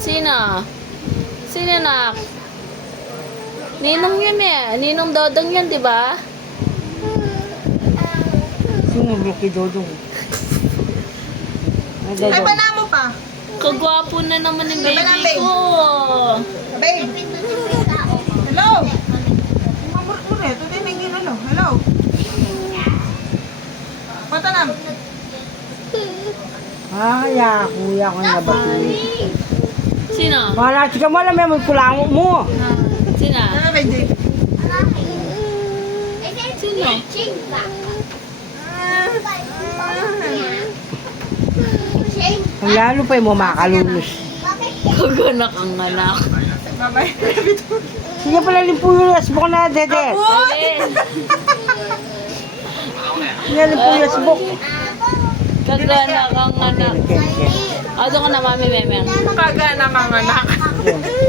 Sino? Sino nak? Ninong yun eh. Ninong Dodong yun, di ba? Sumulok kay Dodong. Ay, Ay, Dodong. bala mo pa. Kagwapo na naman ng baby babe. ko. Babe. Hello. Mamurot-murot. Ito din ang ginalo. Hello. Patanam. Ah, ya, kuya ko na ba? Sino? Wala, sige mo alam mo, kulango mo. Sino? Ano ba, Jay? Sino? Ang lalo pa yung mamakalulus. Kaganak ang anak. Bye-bye. Sige pala limpuyas mo na, dede. Alin? Sige limpuyas mo. Kaganak ang anak. O, doon ka na, mami, memeng. Kaga na mga anak.